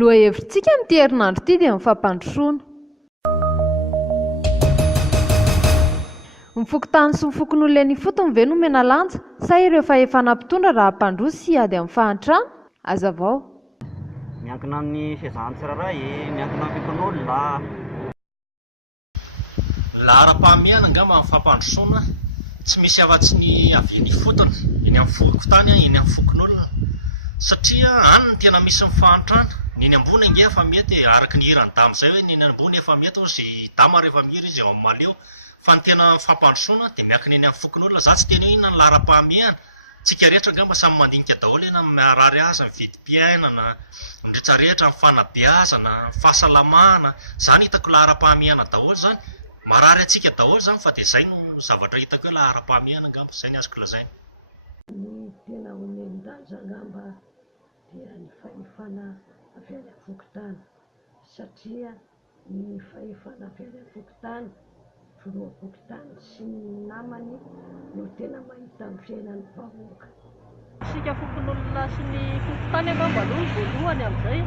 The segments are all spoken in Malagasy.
Lohahevitrsika amin'ity herinandro ity dia ny fampandrosoana. Mifoky tany sy mifoky n'olona ny ifotony ve no mena lanja sa ireo fa efa nampitondra raha mpandroso sy ady amin'ny fahantrana? Hazavao. Miankina amin'ny Saison tsirairay, miankina amin'ny fikon'olona. Lahara-pahamehana angamba amin'ny fampandrosoana tsy misy afa-tsy ny avy ny ifotony, eny amin'ny fokontany, eny amin'ny fokon'olona. Satria any no tena misy ny fahantrana. Ny ambony ange efa mety araky ny hirany dama izay hoe ny ambony efa mety zy dama rehefa mihiry izy ao amin'ny maleo. Fa ny tena fampandrosoana dia miankina eny amin'ny fokon'olona. Za tsy tena hoe inona ny lahara-pahamehana. Tsika rehetra angamba samy mandinika daholo eny amin'ny marary azy, ny vidim-piainana, ny rehetra rehetra, ny fanabeazana, ny fahasalamana. Zany hitako lahara-pahamehana daholo zany. Marary atsika daholo zany fa dia izay no zavatra hitako hoe lahara-pahamehana angamba. Izay ny azoko lazaina. Ny tena homendanja angamba dia ny fahefana avy any am-pokotany, satria ny fahefana avy any am-pokotany, filoha-pokotany sy ny namany no tena mahita amin'ny fiainan'ny vahoaka. Isika fokon'olona sy ny fokotany angamba aloha voalohany amin'izay.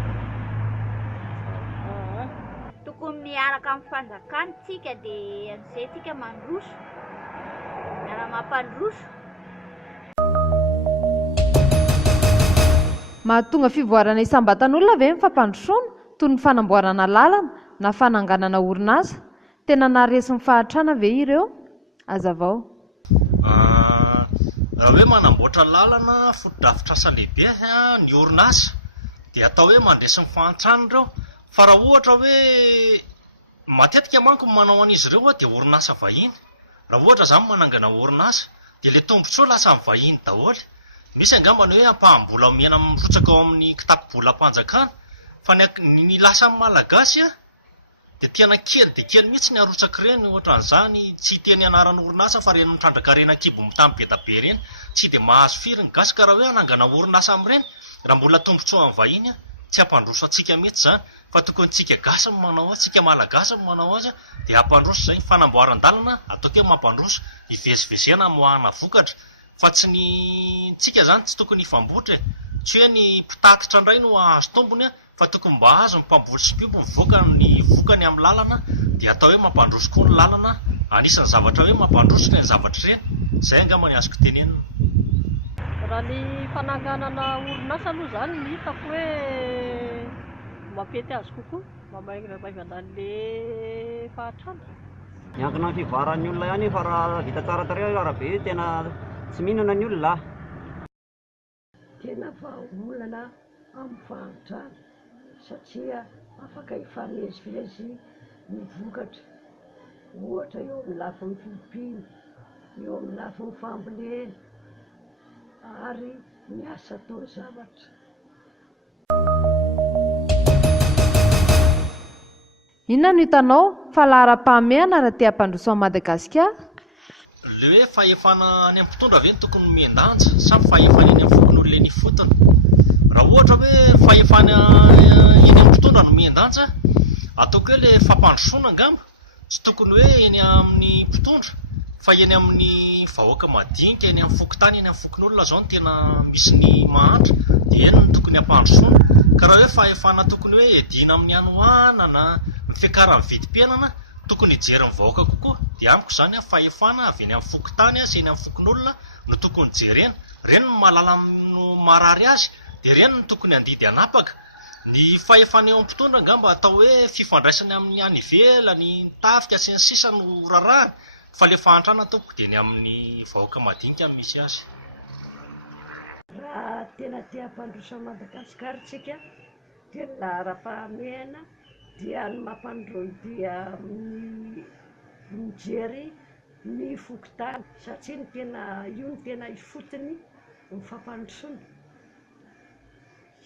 Tokony miaraka amin'ny fanjakana tsika dia an'izay tsika mandroso, miara-mampandroso. Mahatonga fivoarana isam-batan'olona ve ny fampandrosoana toy ny fanamboaran-dalana na fananganana orinasa? Tena naharesy ny fahantrana ve ireo? Hazavao. Raha hoe manamboatra lalana, foto-drafitr'asa lehibe ny orinasa dia atao hoe mandresy ny fahantrana ireo. Fa raha ohatra hoe matetika manko manao an'izy ireo dia orinasa vahiny. Raha ohatra zany manangana orinasa dia ilay tombotsoa lasa amin'ny vahiny daholo. Misy angamba ny hoe ampahambola mena mirotsaka ao amin'ny kitapo-bolam-panjakana. Fa ny lasa amin'ny malagasy dia tena kely dia kely mihitsy ny arotsaka ireny. Ohatran'izany tsy teny anaran'ny orinasa fa reny mitrandraka reny ankibo mitamy be da be reny. Tsy dia mahazo firy ny gasy ka raha hoe anangana orinasa amin'ireny. Raha mbola tombotsoa amin'ny vahiny tsy hampandroso antsika mihitsy zany. Fa tokony tsika gasy ny manao azy, tsika malagasy ny manao azy dia hampandroso izay. Fanamboaran-dalana ataoko hoe mampandroso, hivezivezena hamoahana vokatra. Fa tsy ny tsika zany tsy tokony hifambotra. Tsy hoe ny mpitatitra indray no ahazo tombony fa tokony mba azo ny mpamboly sy mpiompy mivoaka ny vokany amin'ny lalana dia atao hoe mampandroso koa ny lalana. Anisan'ny zavatra hoe mampandroso ny zavatra ireny. Izay angamba ny azoko tenenina. Raha ny fananganana orinasa aloha zany ny hitako hoe mampety azy kokoa, mamaivana an'ilay fahantrana. Miankina amin'ny fivaran'ny olona ihany fa raha vita tsara tarehy arabe tena tsy mihinana ny olona. Tena vahaolana amin'ny fahantrana satria afaka hifamezivezy ny vokatra. Ohatra eo amin'ny lafin'ny filimpiny, eo amin'ny lafin'ny fambolena ary miasa atao zavatra. Inona no hitanao fa lahara-pahamehana raha tia hampandroso ao Madagasikara? Le hoe fahefana any amin'ny mpitondra ve ny tokony miendanja sa fahefana eny amin'ny fokon'olona ny ifotony? Raha ohatra hoe fahefana eny amin'ny mpitondra no miendanja, ataoko hoe ilay fampandrosoana angamba tsy tokony hoe eny amin'ny mpitondra fa eny amin'ny vahoaka madinika, eny amin'ny fokontany, eny amin'ny fokon'olona zao no tena misy ny mahantra dia eny no tokony hampandrosoana. Ka raha hoe fahefana tokony hoe edina amin'ny anohanana, ny fiakaran'ny vidim-piainana tokony hijery ny vahoaka kokoa. Dia amiko zany fahefana avy eny amin'ny fokontany sy eny amin'ny fokon'olona no tokony jerena. Reny no mahalala no marary azy dia reny no tokony handidy hanapaka. Ny fahefana eo am-mpitondra angamba atao hoe fifandraisany amin'ny any ivelany, ny tafika sy ny sisa no rarahany. Fa ilay fahantrana ataoko dia ny amin'ny vahoaka madinika misy azy. Raha tena tia hampandroso Madagasikara tsika dia ny lahara-pahamehana dia ny mampandroso dia mijery ny fokontany satria ny tena io ny tena ifotony ny fampandrosoana.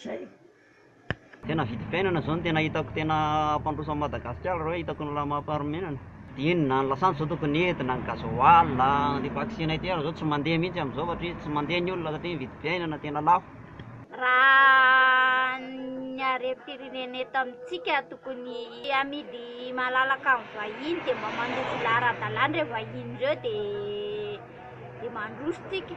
Zay. Tena vidim-piainana zao no tena hitako tena hampandroso amin'ny Madagasikara raha hoe hitako ny lahara-pahamehana. Dia inona ny lasantsy zao tokony entina ny gasoil, ny vaksina ity zao tsy mandeha mihitsy amin'izao satria tsy mandeha ny olona satria vidim-piainana tena lafo. Raha ny harem-pirenena eto amintsika tokony amidy malalaka amin'ny vahiny dia mba mandroso lara-dalana ireo vahiny ireo dia mandroso tsika.